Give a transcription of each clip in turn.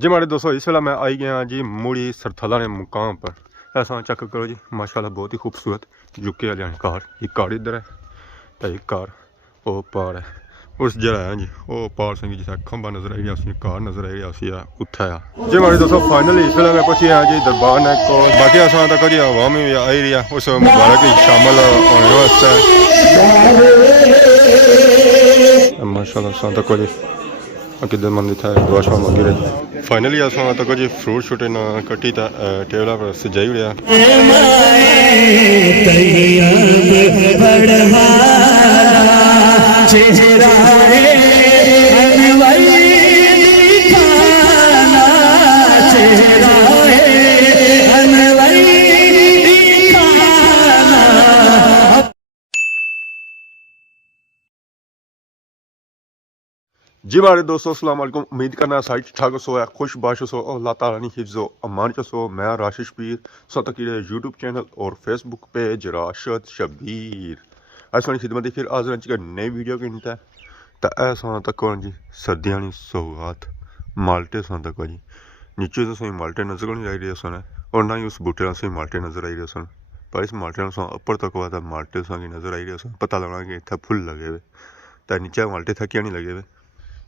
जी हमारे दोस्तों इस वेला मैं आई गया जी मूड़ी सरथला ने मुकाम पर। ऐसा चेक करो जी माशाल्लाह बहुत ही खूबसूरत यूके वाले कार। एक कार इधर है तो एक कार वो पार है उस जगह है जी वो पार से जिस खंबा नजर आई रहा कार नजर आई रहा उत्थे है जी हमारे दोस्तों फाइनली इस वेला मैं पहुंची हैं जी दरबार ने को बाकी असा तक जी आवाम भी आई रही है उस मुबारक शामिल होने वास्ते माशाल्लाह असा तक जी किधर मंदिर था दुआ शुआ मंगी रही फाइनली असां तक जी फ्रूट शूट न कटी था टेबल पर सजाई उड़िया जी हमारे दोस्तों अस्सलाम वालेकुम। उम्मीद करना साइट ठाक सो है खुश बाश सो और अल्लाह ताला नी हिफ्ज़ो अमान च सो। मैं राशिश पीर सतकीरे यूट्यूब चैनल और फेसबुक पेज राशद शबीर ऐसा खिदमत फिर आज एक नई वीडियो की नीता तो ऐसा तक जी सर्दियाँ सौगात माल्टे सा तक जी नीचे तो सही माल्टे नजर नहीं आई रहे सन और ना ही उस बूटे से माल्टे नजर आई रहे सन पर इस माल्टे ऊपर तक हुआ था माल्टे सा नजर आई रहे सन पता लगना कि इतना फुल लगे हुए तो नीचे माल्टे था क्या नहीं लगे हुए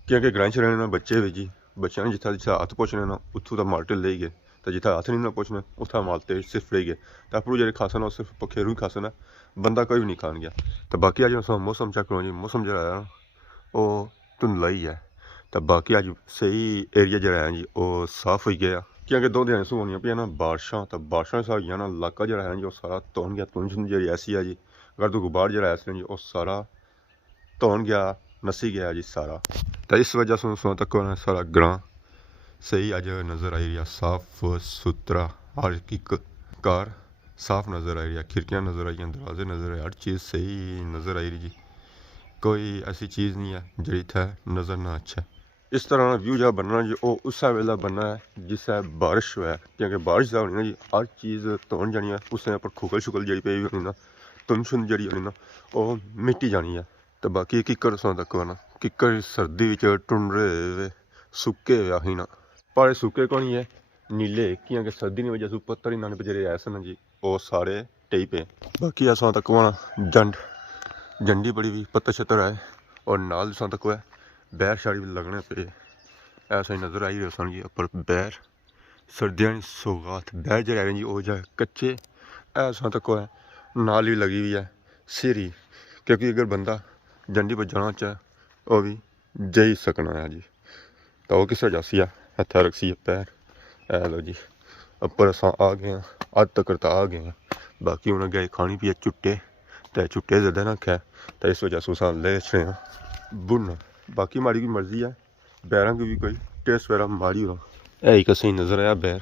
क्योंकि ग्रां च रहने बच्चे भी जी बच्चों ने जितना जितना हत्थ पुछने ना उतों तो माल्टे ले गए तो जितना हत्थ नहीं ना पुछने उत्थै माल्टे सिर्फ ले गए तो अपू जो खासन वो सिर्फ पखेरू ही खासन है बंदा कोई भी नहीं खान गया। तो बाकी अज मौसम चेक करो जी मौसम जो है वो धुंधला ही है तो बाकी अज सही एरिया जो है जी वो साफ हो गया क्योंकि 2 दिन शू होनी पे ना बारिशां तो बारिशां सा हुई ना इलाका जो है जी वो सारा धुन गया धुन जी ऐसी है जी अगर तो गुबार जो है जी वो सारा धुन गया नसी गया जी सारा तो इस वजह से तक सारा ग्रां सही अज नज़र आई रहा साफ सुथरा हर एक कार साफ नज़र आई रही खिड़कियाँ नज़र आई दरवाजे नज़र आए हर चीज़ सही नज़र आई रही जी कोई ऐसी चीज़ नहीं है जी इतना नज़र ना अच्छा इस तरह व्यू जहाँ बनना जी वो उस वेला बनना है जिस बारिश है क्योंकि बारिश जहाँ होनी ना जी हर चीज़ धोन जानी है उस पर खुगल शुगल जी पे होनी ना धुन शुन जी होनी ना वो मिट्टी जानी है। तो बाकी किक्कर तक ना किक्कर सर्दी टुंडरे सुके ही ना पर सुके को नहीं है नीले क्योंकि सर्दी की वजह से पत्तर ही नाने बचेरे ऐसे ना जी वो सारे टेई पे बाकी असा तक जंडी बड़ी भी पत्तर छत्तर है और नाल तक है बैर शाड़ी भी लगने पे ऐसा ही नज़र आई रहे सन जी पर बैर सर्दियाँ सौगात बैर जो रहे जी वो जाए कच्चे ऐसा तक है नाल भी लगी हुई है सीरी क्योंकि अगर बंदा जंडी पर जाना चाहे वो भी जाई सकना है जी तो वो किस वजह से हथा रखी है पैर ए लो जी ऊपर अस आ गए अद तक तो आ गए बाकी उन्हें गए खानी पी चुट्टे तो चुट्टे ज्यादा ना खाए तो इस वजह से ले रहे हैं बुन बाकी माड़ी की मर्जी है बैरों की भी कोई टेस्ट वगैरह माड़ी हो एक सही नज़र आया बैर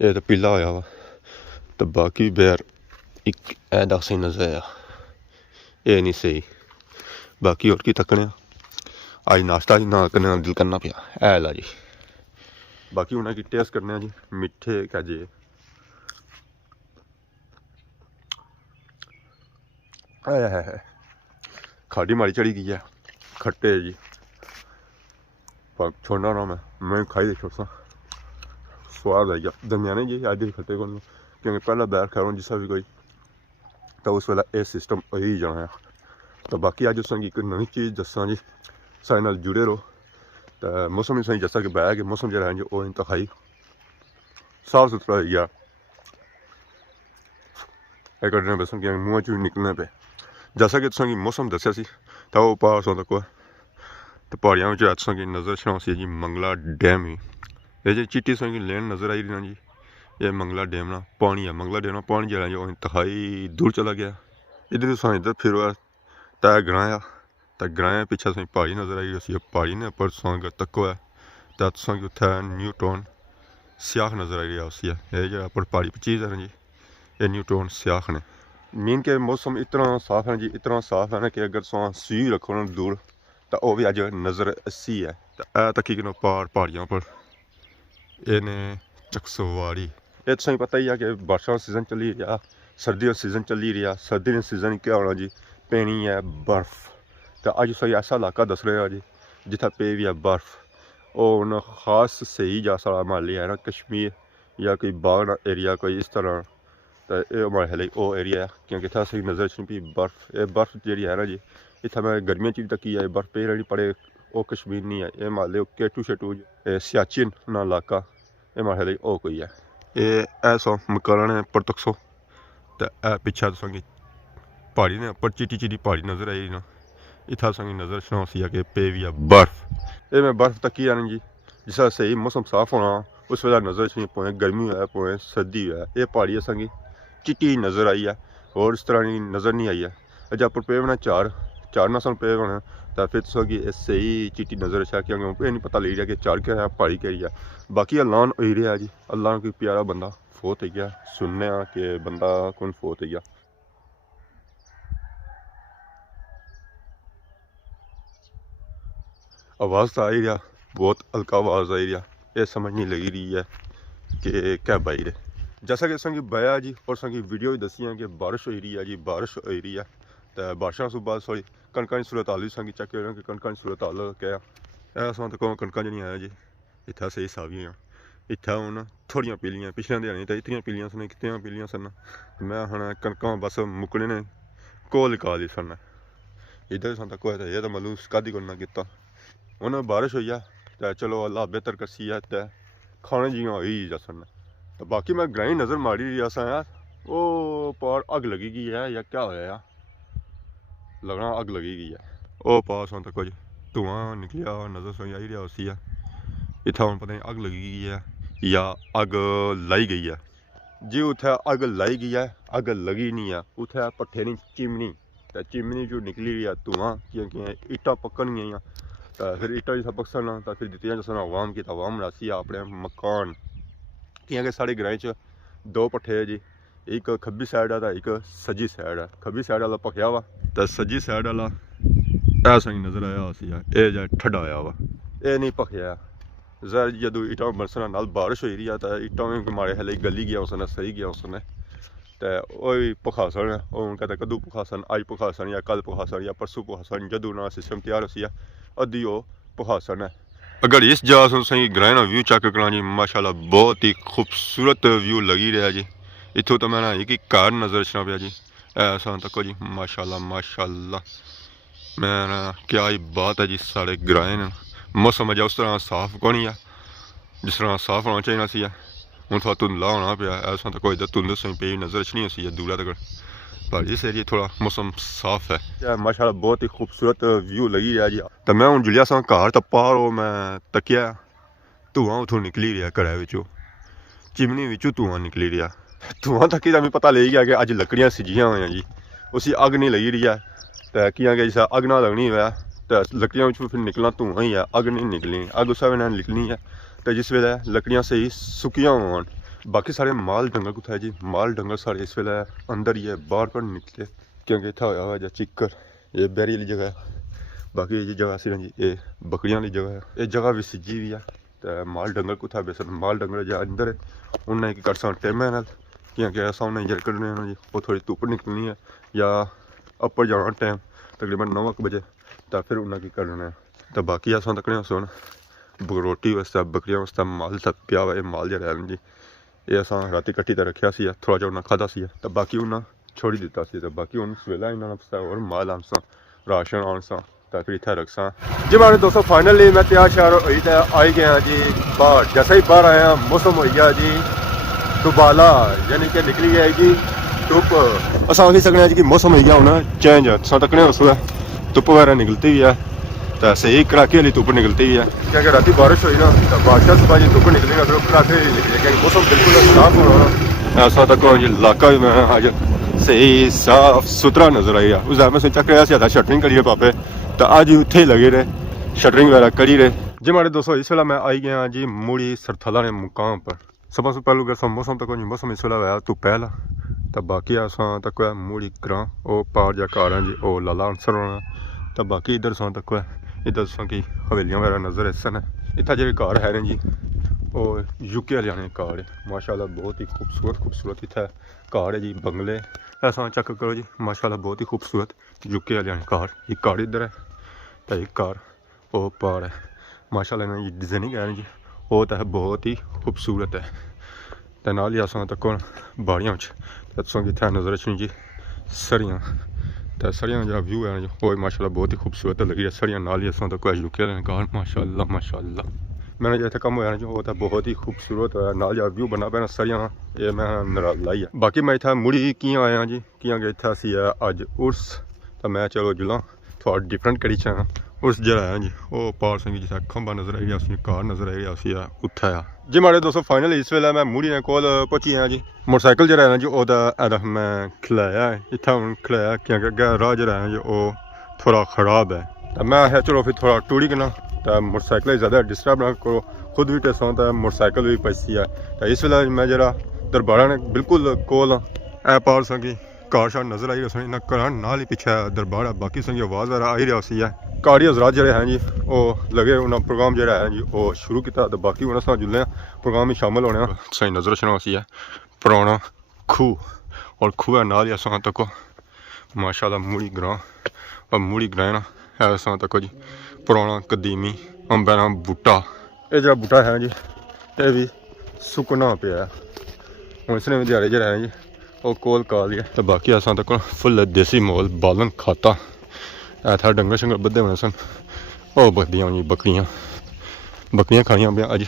ये तो पीला होया वा तो बाकी बैर एक ऐदा सही नज़र आया ये नहीं सही बाकी और की तकने अज नाश्ता ना करने दिल करना पिया है ला जी बाकी उन्हें की टेस्ट करने जी मिठे काजे है खाड़ी माड़ी चढ़ी गई है खट्टे जी छोड़ना ना मैं खाई देखो स्वाद आई गया दरमियाने जी अज भी खट्टे को क्योंकि पहला बैर खा रहा जिसा भी कोई तो उस वेला यह सिस्टम ही जाना है। तो बाकी अज तुसें एक नवी चीज़ दसा जी साढ़े नाल जुड़े रहो तो मौसम ही सही जैसा कि बह कि मौसम जो है जी वो इंतहाई साफ सुथरा हो गया एक बसन कि मुँह चू निकलने पे जैसा कि तुसें मौसम दसिया सी तो वो पास हो तक तो पहाड़ियों में तुसें नज़र छाओ सी जी मंगला डैम ही ये जी चिट्टी तुसें लेन नज़र आई रही ना जी ये मंगला डैम ना पानी है मंगला डैम ना पानी जो है वो इंतहाई दूर चला गया इधर तुसें इधर फिर तो ग्रां तो ग्रां पिछे तुसें पहाड़ी नज़र आई उसी पहाड़ी ने पर तुसें तको है तो तुसें उत्थे न्यू टाउन स्याख नज़र आई रहा उसी ये जो पर पहाड़ी चीज़ है ना जी ये न्यू टाउन स्याख ने मीन के मौसम इतना साफ है जी इतना साफ है ना कि अगर तुसें सी रखो ना दूर तो वह भी अज नज़र अस्सी है तो यह तकी कि पहाड़ियों पर इन्हें चकसवाड़ी ये तुसें पता ही है कि बारिशों का सीजन चली रहा सर्दी का सीजन चली रहा सर्दी का सीजन क्या होना जी पेनी है बर्फ तो अज तुसें ऐसा इलाका दस रहा जी जिथे पे भी है बर्फ ਉਹ ਨਾ ਖਾਸ ਸਹੀ ਜਾ ਸਾਲਾ ਮਾਲੀ ਹੈ ਨਾ कश्मीर या कोई बाग एरिया कोई इस तरह तो ये हमारे लिए वो एरिया है क्योंकि इतना सही नज़र नहीं पी बर्फ ये बर्फ जी है ना जी इतना मैं गर्मियों च तक है बर्फ पे रहनी पड़े वो कश्मीर नहीं है ये माले केटू शेटू सियाचिन ना इलाका ये हमारे लिए वो कोई है ये ऐसा मकान है परतक्सो तो पिछा तुसेंगी पहाड़ी ने उपर चिटी चिटी पहाड़ी नज़र आई ना इतना संगी नज़र शनासी है कि पे भी है बर्फ ये मैं बर्फ तक ही आनी जी जिस सही मौसम साफ होना उस वेला नज़र नहीं पोए गर्मी है पोए सर्दी है ये पहाड़ी असेंगी चिट्टी नज़र आई है और इस तरह की नज़र नहीं आई है अज आप पे होना चार ना पे होना तो फिर तुसेंगी सही चिट्टी नज़र अच्छा क्योंकि ये नहीं पता लगी रहा कि चार क्या है पहाड़ी क्या है बाकी अल्लाह हो रहा जी अल्लाह कोई प्यारा बंदा फोत हो गया सुनने कि बंदा कौन फोत हो गया आवाज़ तो आ ही रहा बहुत हल्का आवाज़ आई रहा ये समझ नहीं लगी रही है कि क्या बाई रहे जैसा कि संगी बया जी और संगी वीडियो भी दसी है कि बारिश हो रही है जी बारिश हो रही है तो बारिशों से बाद सॉरी कणकों की सूरत हाल भी संगी चेक करें कि कणकों की सूरत हाल क्या ऐसा तो कणकों नहीं आया जी इतना सही सावियाँ इतना हूँ थोड़ियाँ पीलियाँ पिछले दिहाड़ियाँ तो इतनी पीलियां सन कितनी पीलियां सन मैं हाँ कणकों बस मुकने ने कोल निकाल दी सन इधर सन तक होया ये तो मतलब कदी को ना किता उन्हें बारिश हुई है तो चलो अल्लाह बेहतर कसी है तो खाने जियां हो ही जसन तो बाकी मैं ग्राई नज़र मारी रही असा यार वो पार अग लगी गई है या क्या होया यार लगना अग लगी गई है वो पास हों तक कुछ धुआं निकलिया नज़र सोई आई रहा उसी है इतना हम पता नहीं अग लगी गई है या अग लाई गई है जी उत्थे अग लाई गई है अग लगी नहीं है उत्थे पट्ठे नहीं चिमनी तो चिमनी जो निकली रही है धुआं क्योंकि इट्टां पक्कन गई तो फिर इट्टां जिस पक्सन तो फिर दित्तियां जसन अवाम की अवाम बनासी अपने मकान क्योंकि साढ़े ग्रां च दो पट्ठे है जी एक खब्बी साइड है तो एक सज्जी साइड है खब्बी साइड वाला पक्या वा तो सज्जी साइड वाला ऐसा ही नज़र आया उसी ये जा ठंडा होया वा ये नहीं पकया जर जदों इट्टां बरसना नाल बारिश हुई रही है तो इट्टां मारे हले गली गया उसने सही गया उसने तो वही पखासन हूँ कहते कदू पखासन अज पखासन या कल पखासन या परसों पखासन जदों ना सिस्टम तैयार होसी अद्धी वो पखासन है अगर इस जगह से ग्रां का व्यू चेक करा जी माशाल्लाह बहुत ही खूबसूरत व्यू लगी रहा जी इतों तो मैं एक ही घर नज़र छना पाया जी ऐसा तको जी माशाल्लाह माशाल्लाह मैं क्या ही बात है जी साढ़े ग्रां मौसम अजा उस तरह साफ को नहीं है जिस तरह साफ होना चाहिए सी हूँ थोड़ा धुंधला होना पाया ऐसा तक इधर धुंध सही पे नज़र च नहीं सी दूरा तक पर इस एरिए थोड़ा मौसम साफ है माशाल्लाह बहुत ही खूबसूरत व्यू लगी रहा जी तो मैं हूँ जुलिया सा घर टप्पा और मैं तकिया धुआं उतों निकली रहा घरै विचों चिमनी विचों धुआं निकली रहा धुआं तकी तो मैं पता लग गया कि अज लकड़ियाँ सिजियां हुई जी उसी अग नहीं लगी रही है तो किया कि जिस अग ना लगनी हुआ तो लकड़ियाँ फिर निकलना धुआं ही है अग नहीं निकलनी अग उस वेले निकलनी है तो जिस वेले लकड़ियाँ सही सुकियां होन बाकी सारे माल डंगर कुत्थै जी माल डंगर सारे इस वेले अंदर ही है बाहर पर निकले क्योंकि इतना होया हुआ चिक्कर ये बैरी वाली जगह है बाकी ये जगह सी जी ये बकरियां वाली जगह है ये जगह भी सिजी भी है तो माल डंगर कुत्थै बेसन माल डंगर जो अंदर है उन्हें की कर टेमे नाल क्योंकि ऐसा उन्हें जर कड्ढने जी वो थोड़ी धुप्प निकलनी है या अपर जाना टाइम तकरीबन 9 बजे तो फिर उन्हें की करना है तो बाकी अस तकने सुन रोटी वास्ते बकरियां वास्ते माल तक पिया हुआ माल जरा जी ये अस राती कट्टी तो रखा सी थोड़ा जा उन्हें खादा सी तो बाकी उन्हें छोड़ी दिता सी तो बाकी हूँ सवेला इन्होंने और माल आन सा राशन आन सा तो फिर इतना रख सा जी मारे दोस्तों फाइनली मैं तैयार श्यार हुई तो आई गया जी बाहर जैसे ही बाहर आया मौसम हो गया जी दुबाला यानी कि निकली गया जी धुप्प अस आखी सकने जी कि मौसम हो गया हूँ चेंज अस तकने उस धुप्प वगैरह निकलती भी है तो सही कड़ाके वाली धुप्प निकलती भी है क्योंकि राती बारिश हुई ना तो बारिश से बाद धुप्प निकली ना फिर कड़ाके निकली क्योंकि मौसम बिल्कुल साफ होना ऐसा तक इलाका भी मैं अज सही साफ सुथरा नज़र आई उस टाइम में चक रहा था शटरिंग करिए पापे तो अज उत्थे ही लगे रहे शटरिंग वगैरह करी रहे जी मारे दोस्तों इस वेला मैं आई गया जी मूड़ी सरथला ने मुकाम पर सब से पहलू गया मौसम तक मौसम इस वेला होया तू पहला तो बाकी असां तक मूड़ी ग्रां वो पार जा घर हैं जी वो लाला अंसर होना तो बाकी इधर सां तक इधर सां की हवेलियां वगैरह नज़र इसन है इतना जो घर है जी वो यूके वाले आने घर है माशाल्लाह बहुत ही खूबसूरत इतना घर है जी बंगले ऐसा चेक करो जी माशाल्लाह बहुत ही खूबसूरत यूके वाले आने घर एक घर इधर है तो एक घर वो पार है माशाल्लाह इन्होंने जी डिजाइनिंग है जी वो तो है बहुत ही खूबसूरत है। तो नाल ही असां तक बाड़ियां दसों कि इतना नज़र अचनी जी सरियां तो सरियां जो व्यू है जी वो माशाल्लाह बहुत ही खूबसूरत लगी है। सरियां नाल ही असां तक रुके गाल माशाल्लाह माशाल्लाह। मैंने जो इतना कम होया जो वो तो बहुत ही खूबसूरत है नाल जो व्यू बना पे सरियां ये मैं लाई है। बाकी मैं इतना मुड़ी कियां आया जी कियां गए इतना सी अज उर्स तो मैं चलो जुला थोड़ा डिफरेंट करी चाह उर्स जरा है जी वो पाल सिंह जिस खंबा नजर आई रहा कार नजर आई रहा उत्थे आ जी माड़े दोस्तों फाइनल इस वेले मैं मुड़ी ने कोल पहुंची हाँ जी। मोटरसाइकिल जरा है जी ओदा मैं खिलाया है इतना हूँ खिलाया क्योंकि अगर राह जरा है जी वो थोड़ा खराब है तो मैं आया चलो फिर थोड़ा टूरी करना तो मोटरसाइकिल ज़्यादा डिस्टर्ब ना करो खुद भी टेसों तो मोटरसाइकिल भी पैसी है। तो इस वेले मैं जरा दरबारा ने बिल्कुल कोल ए पाल संगी कार शार नजर आई रही ना घर नाल ही पीछे दरबार बाकी संगी आवाज़ आई रही है। कारी हजरात जड़े हैं जी वो लगे उन्हें प्रोग्राम जरा है जी वो शुरू किया तो बाकी उन्हें जुल्ले प्रोग्राम में शामिल होने सही नजर रखना सी है पुराना खूह और खूह नाल ही असां तक माशाल्लाह मुड़ी ग्रां और मुड़ी ग्रां ना है असां तक जी पुराना कदीमी अंबे का बूटा ये जो बूटा है जी ये भी सुकना पिया हूँ इसने भी दिहाड़े जरा है जी वो कोल काल है तो बाकी असां तक फुल देसी मोल बालन खाता था डंगर शंगर बद्धे होने सन वो बदियां जी बकरियां खानियां पे अज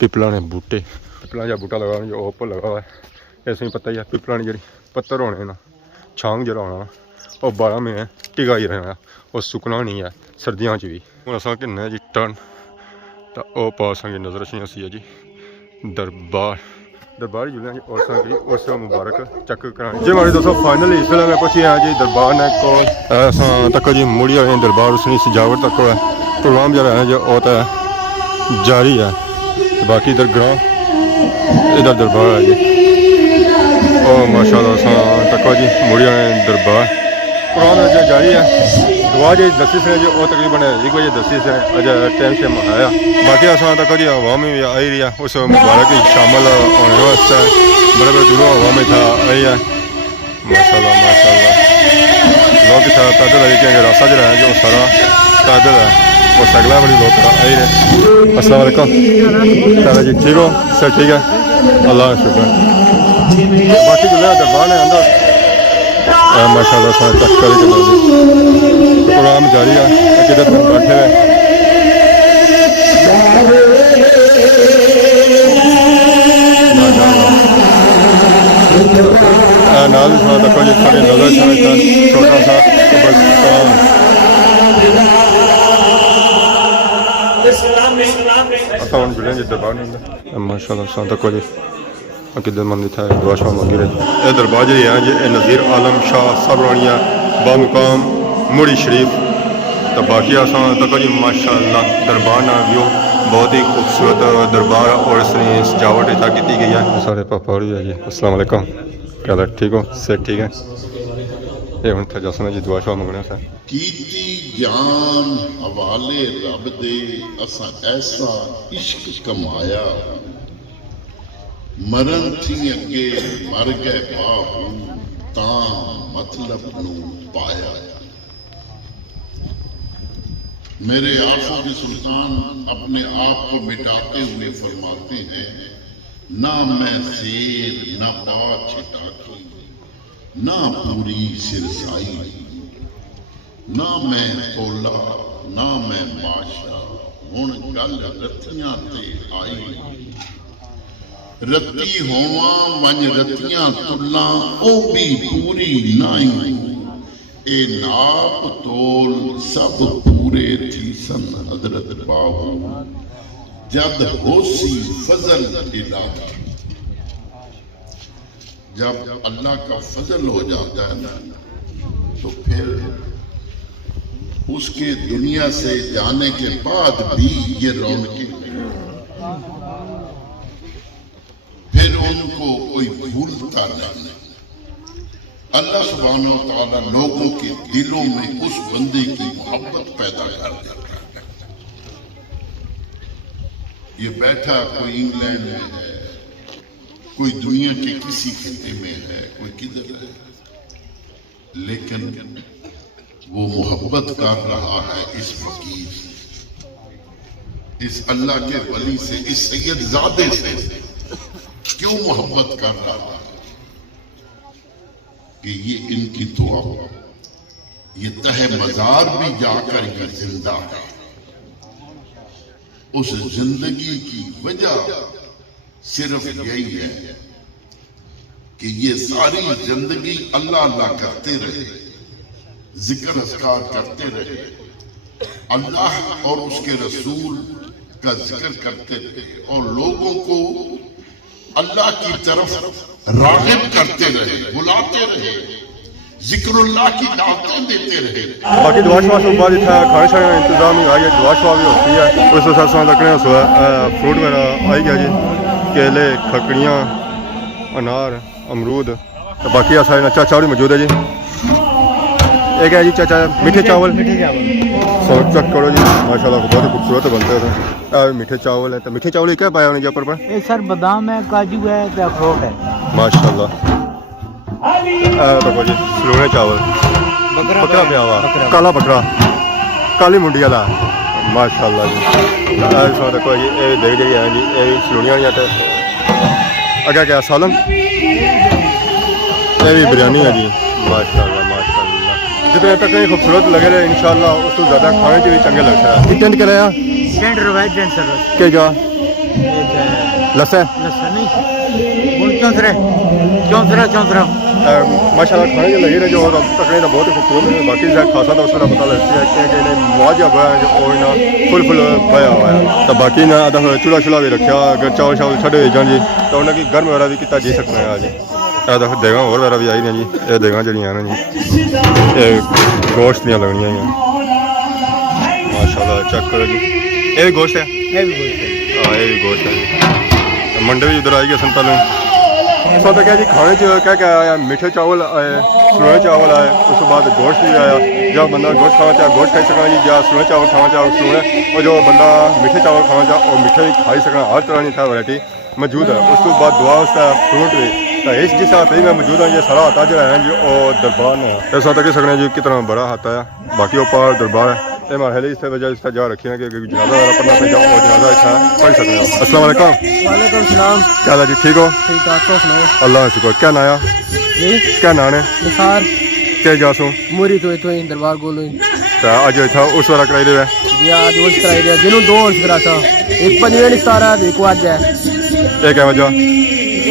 पिपला ने बूटे पिपला जो बूटा लगा जो ओपर लगा हुआ है इसमें पता ही है पिपला ने जी पत्तर होने ना छांग जरा होना वो 12 महीने टिका ही रहना और सुकना नहीं है सर्दियों भी हूँ अस किन्ने जी टर्न तो वह पास नजर अच्छी सी है जी दरबार जुलिया जी और उस मुबारक चक करानी जी हमारे दोस्तों फाइनली इस वेले मैं पहुंची हाँ जी दरबार ने को तक जी मुड़ी आए दरबार उसकी सजावट तक प्रोग्राम जरा है जो वो तो जारी है। बाकी इधर ग्रां इधर दरबार है जी और माशाल्लाह तक जी मुड़ी आए दरबार प्रोग्राम जारी है। दुआ जी दसी से जो वो तकरीबन 1 बजे दसी से अज टाइम से आया बाकी असां तक जी अवाम भी आई रही है उस मुबारक शामिल होने वास्ते बड़े बड़े दूरों अवाम था आई है माशाल्लाह माशाल्लाह लोग पैदल आई क्योंकि रास्ता जो है जो सारा पैदल है और सगला बड़ी लोग आई रहे। अस्सलाम वालेकुम दादा जी ठीक हो सर ठीक है अल्लाह का शुक्र बाकी जो दरबार ने अंदर माशाल्लाह सारे चक कर प्रोग्राम जारी है किधर बैठे हुए नाल देखो जी सारी नजर छोटा सा हम जुड़े जी दरबार माशाल्लाह देखो जी किधर मंदिर था दुआ शाह मंगी रहे ये दरबार जी है जी नज़ीर आलम शाह सबरानिया बामुकाम मुड़ी शरीफ तो बाकी असां तक जी माशाल्लाह दरबार ना व्यू बहुत ही खूबसूरत दरबार और इसमें सजावट इतना की गई है सारे पापा और है जी अस्सलाम वालेकुम क्या ठीक हो सेठ ठीक है ये हम थे जसना जी दुआ शाह मंगने से कीती जान हवाले रब दे असां ऐसा इश्क कमाया मरण थी अगे मर गए बाहू ता मतलब नू पाया। मेरे आंखों के सुल्तान अपने आप को मिटाते हुए फरमाते हैं ना मैं शेर ना बात छिटाकी ना पूरी सिरसाई ना मैं तोला ना मैं बादशाह हुण गल रतियां ते आई रत्ती होवा वंज रतियां तुला ओ भी पूरी नाई ए नाप तोल सब पूरे थी सन हजरत बाहू जब होसी फजल इलाही जब अल्लाह का फजल हो जाता है ना तो फिर उसके दुनिया से जाने के बाद भी ये रौनकें फिर उनको कोई भूलता नहीं। अल्लाह सुब्हानहू व तआला लोगों के दिलों में उस बंदे की मोहब्बत पैदा कर देता है। ये बैठा कोई इंग्लैंड में है, कोई दुनिया के किसी खिते में है, कोई किधर है, लेकिन वो मोहब्बत कर रहा है इस फकीर से। इस अल्लाह के वली से, इस सैयदजादे से क्यों मोहब्बत कर रहा था कि ये इनकी दुआ, ये तहे मजार भी जाकर ये जिंदा है। उस जिंदगी की वजह सिर्फ यही है कि ये सारी जिंदगी अल्लाह अल्लाह करते रहे, जिक्र अस्कार करते रहे, अल्लाह और उसके रसूल का जिक्र करते रहे और लोगों को अल्लाह की तरफ राग़िब करते रहे, बुलाते रहे, जिक्रुल्लाह की दावतें देते रहे। बाकी दुआ शवा से बाद इतना खाने शाने का इंतजाम ही आई है, दुआ शवा भी होती है। उस हिसाब से रखने फ्रूट वगैरह आई गया जी, केले, खकड़ियाँ, अनार, अमरूद। तो बाकी सारे चाचा भी मौजूद है जी। एक है जी चाचा मीठे चावल, चेक करो जी, माशाल्लाह बहुत ही खूबसूरत बनते हैं। मीठे चावल है, तो मीठे चावल क्या पाया उन्हें यहाँ पर? सर बादाम है, काजू है, अखरोट है माशाल्लाह। देखो जी सलोने चावल, बकरा पिया हुआ, काला बकरा, काली मुंडी वाला, माशाल्लाह जी। देखो जी ये देख जी है जी, ये सलोनियां तो अगर क्या सालन, ये भी बिरयानी है जी, माशाल्लाह माशाल्लाह। जितने तक नहीं खूबसूरत लगे रहे इंशाल्लाह उसको ज़्यादा खाने के भी चंगे लगता है। टेंट कराया टेंट रवायत टेंट सर के जा लस्सा नहीं चौंतरा चौंतरा माशाल्लाह खाने के लगे रहे जो तकने तो बहुत ही खूबसूरत है। बाकी खासा तो उसका पता लगती है कि मुआवजा पाया जो और ना फुल पाया हुआ है। तो बाकी ना चूल्हा शुला भी रखा, अगर चावल शावल छड़े जान जी तो उन्हें गर्म वगैरह भी किया जी सकना है जी। देगा और वगैरह भी आई ने जी, ये देगा जड़ियाँ ने जी, ये गोश्त दियाँ लगनियाँ माशाल्लाह। चेक करो जी, ये भी गोश्त है, हाँ ये भी गोश्त है जी। मंडे भी उधर आई गए सन पहले। सब तो क्या जी खाने क्या क्या आया, मीठे चावल आए, सलोने चावल आए, उसके बाद गोश्त भी आया। जब बंदा गोश्त खाना चाहे गोश्त खाई सकना जी, या सलोने चावल खाना चाहे सलोने, और जो बंदा मीठे चावल खाना चाहे और मीठे भी खाई सकना, हर तरह की था वैरायटी मौजूद है। उसके बाद दुआ उसका फ्रूट भी तो इस जिस हाथ में मौजूद है। ये सारा हाथा जो है जी और दरबार ने इस हाथ कह सकते जी कितना बड़ा हाथा है। बाकी ऊपर दरबार है, ये माहौल इस वजह इसका जा रखी है कि जनाजा वगैरह पढ़ना पे जाओ और जनाजा अच्छा पढ़ सकते हो। अस्सलाम वालेकुम। वालेकुम सलाम। क्या हाल है जी, ठीक हो? ठीक ठाक, तो सुनाओ। अल्लाह का शुक्र। क्या नाया जी क्या नाम है? निसार क्या जासो मोरी तो इतो ही दरबार गोलो ही तो अज इतना उस वाला कराई रहे जी, आज उस कराई दिया जिन्हों दो उस करा था, एक 15 सितारा एक अज है। ये क्या वजह?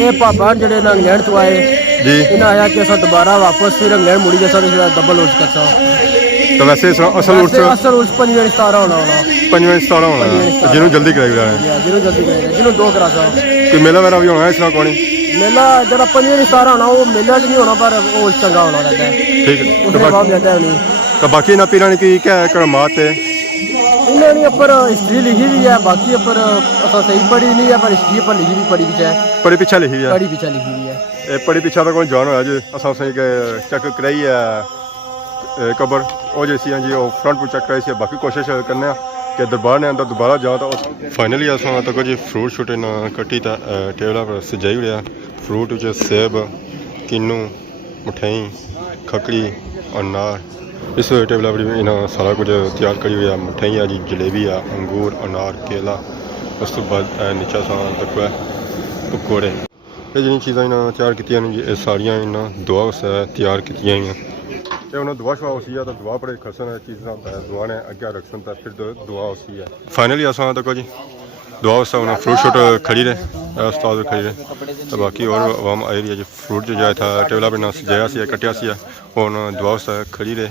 ये पापा जड़े ना इंग्लैंड तो आए जी, इन्हें आया कि असा दोबारा वापस फिर इंग्लैंड मुड़ी जैसा डबल उर्स करता। तो वैसे असल उर्स 15 सितारा होना 5 होना है, जिन्होंने जल्दी कराई रहा है। जिन्हों जल्दी कराई जिन्हों दो करा था। कोई मेला वगैरह भी होना है इस तरह कौन? मेला जरा 15 सितारा होना, वो मेला नहीं होना पर वो चंगा होना रहता है, ठीक है। उसमें भाव देता है नहीं। तो बाकी ना पीरानी की क्या करामात है? इन्होंने ऊपर हिस्ट्री लिखी हुई है, बाकी ऊपर असा सही पढ़ी नहीं है पर हिस्ट्री पर लिखी भी पढ़ी पीछे है, पढ़ी पीछा लिखी है, पढ़ी पीछे लिखी हुई है। पढ़ी पीछा तो कोई जान होया जी असा सही चेक कराई है कबर वो जैसी हैं जी, वो फ्रंट पर चेक कराई सी। बाकी कोशिश करने कि दरबार ने अंदर दोबारा जाओ तो फाइनली असा तक जी फ्रूट शूट ना कट्टी तो टेबल पर सजाई उड़िया। फ्रूट सेब, किन्नू, मठेई, खकड़ी, अनार, इस टेबल पर इन्हें सारा कुछ तैयार करी हुई है। मठेई है जी, जलेबी है, अंगूर, अनार, केला, उस तो बाद नीचा सा तक है पकौड़े। ये जिन चीज़ा इन्हें तैयार की जी, ये सारिया इन्हें दुआ वास्ते तैयार की। ये उन्हें दुआ शुआ उसी है तो दुआ पड़े खसन चीज़ा दुआ ने अगे रखसन तो फिर दुआ उसी है। फाइनली असा देखो जी दुआ वास्ते उन्हें फ्रूट शूट खड़ी रहे, उस्ताद खड़ी रहे। तो बाकी और आवाम आई रही है जी। फ्रूट जो जाए था टेबल पर ना सजाया सी कटिया सी और दुआ वास्ते खड़ी रहे।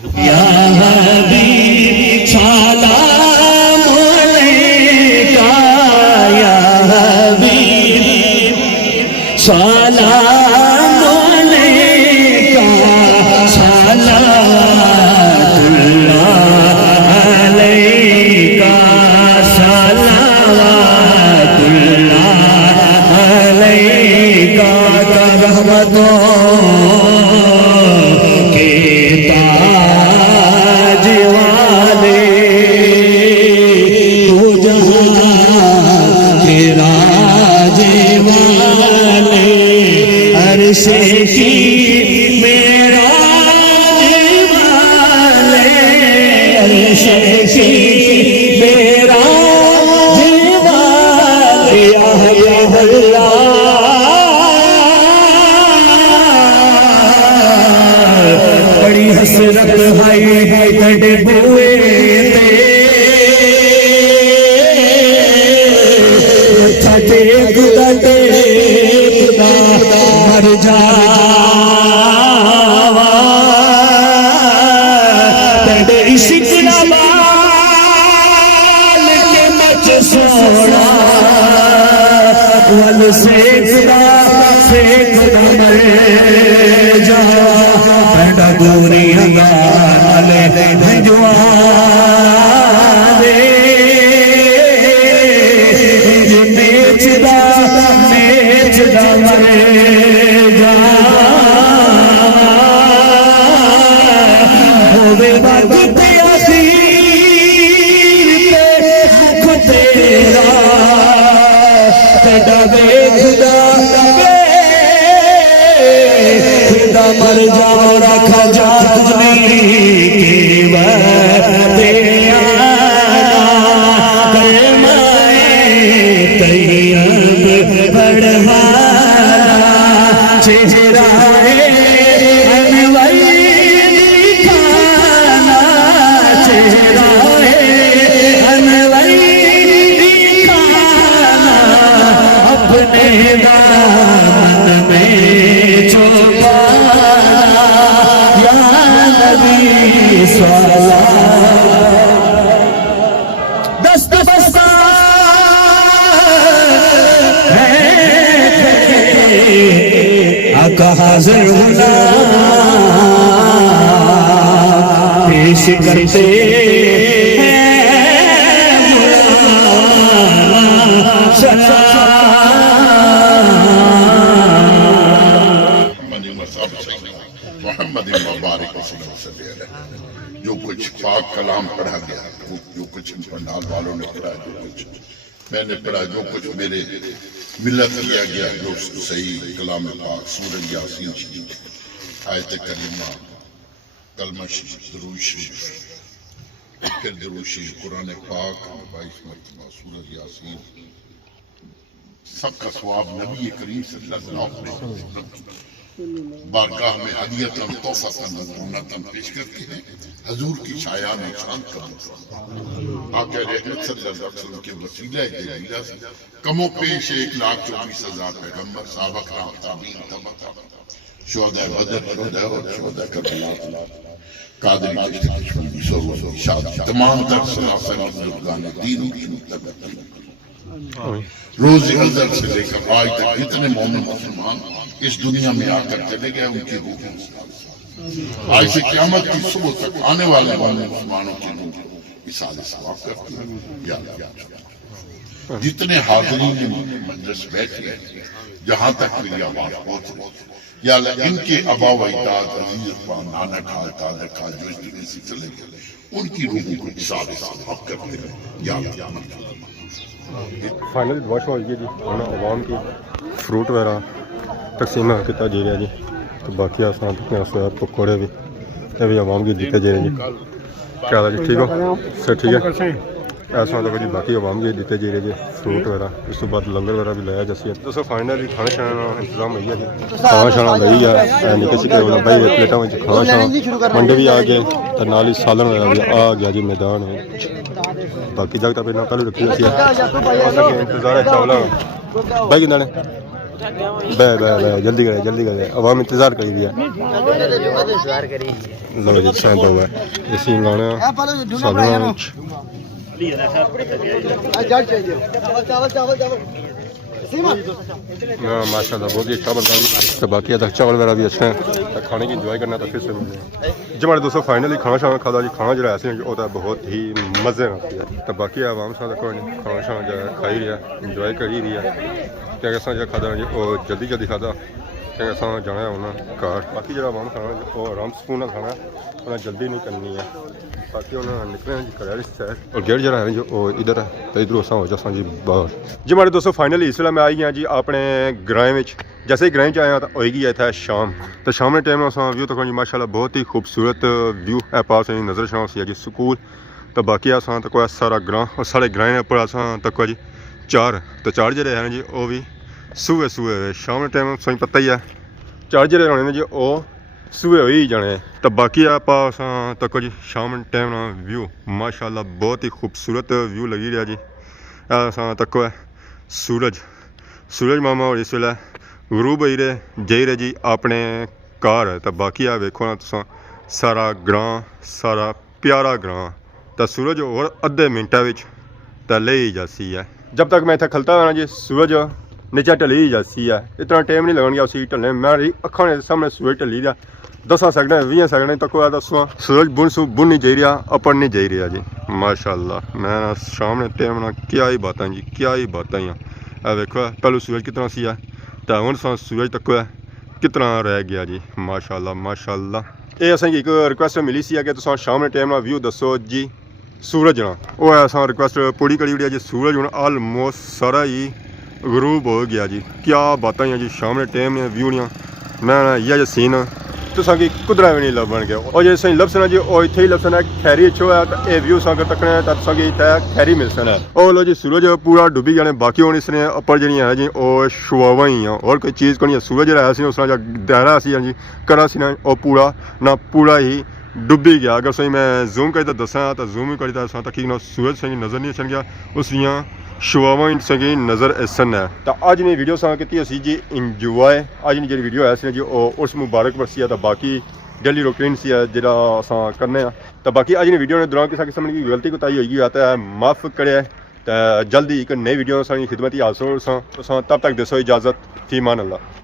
मेरा बड़ी हसरत है तड़े बुए ते गुदा मर जावा तड़े इश्क नवाल के मच सोना वल से गुदा मर जा पैदा दूरी हंगाले भंजवा दे मेचदा मर जा होवे वक्त अखीर पे मुख तेरा तेरा खुदा मर जाओ रखा जाने चेहरा अपने दामन में छुपा या नबी सलाम दस्त बस्ता है आका हाज़िर पेश करते मोहम्मद मुबारक जो कुछ पाक कलाम पढ़ा गया, जो कुछ पंडाल वालों ने पढ़ा, जो कुछ मैंने पढ़ा, जो कुछ मेरे मिलत किया गया, जो सही कलाम पाक सूरह यासीन आयत करीमा कलमा शरीफ दुरूद शरीफ फिर दुरूद शरीफ कुरान पाक 22 मरतबा सूरह यासीन सबका सवाब नबी करीम सल्लल्लाहु अलैहि वसल्लम बारगाह में हदियतन तोहफतन मज़मूनतन पेश करते हैं। हजूर की छाया में शान कबूल आका रहमत सल्लल्लाहु अलैहि वसल्लम के वसीला जलीला से कमो पेश 1,24,000 पैगंबर साहबा कराम ताबीन तबा शुहदा बदर शुहदा और शुहदा करबला कादरी चिश्ती सरूर शाद तमाम तर सलासन बुजुर्गान दीन की मुतबक रोज अज़ल से लेकर आज तक जितने मोमिन मुसलमान इस दुनिया में आकर चले गए उनकी रूह आज से क़यामत की सुबह तक आने वाले मुसलमानों की रूह इसाले सवाब करती है। जितने हाज़रीन मजलिस बैठे जहाँ तक मेरी आवाज़ पहुँचे या इनके अबा व अजदाद अजीज नाना खाल दादा खाल जो इस दुनिया से चले गए उनकी रूह को इसाले सवाब करते हैं। फाइनल दुआ हो गई जी उन्होंने आवाम की फ्रूट वगैरह तकसीम किया जा रहा जी। तो बाकी आसान पकौड़े भी आवाम की दिते जा रहे जी। क्या हाल है जी, ठीक हो सर? ठीक है ऐसा तो जी बाकी आवाम की दिते जा रहे जी फ्रूट वगैरह। इस तो बाद लंगर वगैरह भी लाया जैसे दोस्तों फाइनली खाना शाना इंतजाम हो गया जी। खाना शाना लगी है निके सिके भाई प्लेटों में खाना शाना मंडे भी आ गए तो नाल ही सालन वगैरह भी आ गया जी मैदान है। बाकी जगह तो पहले पहले रखी हुई इंतजार है चावला भाई कितना बे जल्दी करे आवाम इंतजार करी दिया लो जी सैंड हुआ इसी लाना सालन माशाल्लाह बहुत ही अच्छा बनता है। तो बाकी अदर चावल वगैरह भी अच्छे हैं तो खाने की इंजॉय करना तो फिर से मिलते हैं जी। हमारे दोस्तों फाइनली खाना शाना खादा जी। खाना जो ऐसे होता है बहुत ही मज़े में आती है। तो बाकी आवाम साथ कोई नहीं खाना शाना जो है खा ही रहा इंजॉय कर ही रही है। क्या कैसा जो खादा जी वो जल्दी खादा क्या कैसा जाना है उन्हें घर। बाकी जो आवाम खाना वो आराम सुकून खाना उन्हें जल्दी नहीं करनी है। बाकी उन्हें निकले हैं जी करेरी सैर और गेट जरा है जो इधर है तो इधर असा हो जासा जी बाहर जी। हमारे दोस्तों फाइनली इस वेले मैं आई हैं जी अपने ग्रां में। जैसे ही ग्रां च आया तो होएगी है था शाम। तो शाम के टाइम असा व्यू तक जी माशाल्लाह बहुत ही खूबसूरत व्यू है पास नज़र छाओ सी जी स्कूल। तो बाकी असा तक सारा ग्रां और साढ़े ग्रां पर असा तक जी ਚਾਰ ਤੇ ਚਾਰ ਜਿਹੜੇ ਹਨ ਜੀ ਉਹ ਵੀ ਸੂਏ ਸੂਏ ਸ਼ਾਮ ਦੇ ਟਾਈਮ ਤੁਹਾਨੂੰ ਪਤਾ ਹੀ ਹੈ ਚਾਰ ਜਿਹੜੇ ਹੋਣੇ ਨੇ ਜੀ ਉਹ ਸੂਏ ਹੋਈ ਜਾਣੇ ਤਾਂ ਬਾਕੀ ਆਪਾਂ ਅਸਾਂ ਤੱਕੋ ਜੀ ਸ਼ਾਮ ਦੇ ਟਾਈਮ ਨਾਲ ਵਿਊ ਮਾਸ਼ਾਅੱਲਾ ਬਹੁਤ ਹੀ ਖੂਬਸੂਰਤ ਵਿਊ ਲੱਗੀ ਰਿਹਾ ਜੀ ਅਸਾਂ ਤੱਕੋ ਹੈ सूरज मामा और इस वेले गरूब होई रहे जाई रहे जी अपने घर तो बाकी आ वेखो ना तुसां सारा ग्रां सारा प्यारा ग्रां तो सूरज और अद्धे मिनटा विच तो ले ही जासी है जब तक मैं इत्थे खलता हुआ जी सूरज नीचे ढली ही जासी है इतना टाइम नहीं लगन गया उसी ढलने मेरी अखां दे सामने सूरज ढली रहा 10 सेकंड 20 सेकंड तक दसो सूरज बुन नहीं जाई रहा अपर नहीं जाई रहा जी माशाअल्लाह मैं शाम ने टाइम ना क्या ही बातें जी क्या ही बातें हैं वेखो पहलू सूरज कितना सी है तो हुण सूरज तक कितना रह गया जी माशाअल्लाह माशाअल्लाह ये असें एक रिक्वेस्ट मिली सी कि तुसां शाम के टाइम व्यू दसो जी सूरज ना वो असां रिक्वेस्ट पूरी करी ओड़ी जी सूरज हुण ऑलमोस्ट सारा ही गरूब हो गया जी क्या बातें हैं जी शाम के टाइम ने व्यू ने मैं इ'यै जे सीन तुसां की कुदरा भी नहीं लभन गया और जे सही लभसना जी वो इत्थे ही लभसना खैरी छो है तो ये व्यू सागर तकने तो तुसां की इत्थे खैरी मिलसना है और लो जी सूरज पूरा डुबी जाने बाकी होनी इसने अपर जी है जी वो शुआवा ही हैं और कोई चीज़ को नहीं है सूरज जो है सी उस दायरा सी जी करा सी ना वो पूरा ही डुबी गया अगर सही मैं जूम करी तो दसा तो जूम ही करी तो तक ना सूरज सही नज़र नहीं अचन गया उस शुआवा सही नज़र असन है तो अज ने वीडियो सा की असी जी इंजॉय अज ने जी वीडियो है सी जी उस मुबारक बरसी है तो बाकी डेली रूटीन सी है जो असा करने तो बाकी अज ने वीडियो ने दौरान किसी किस्म की गलती कोताही होगी तो माफ़ करे तो जल्दी एक नई वीडियो सारी खिदमत ही हासिल हो तब तक दसो इजाज़त फी मान अल्लाह।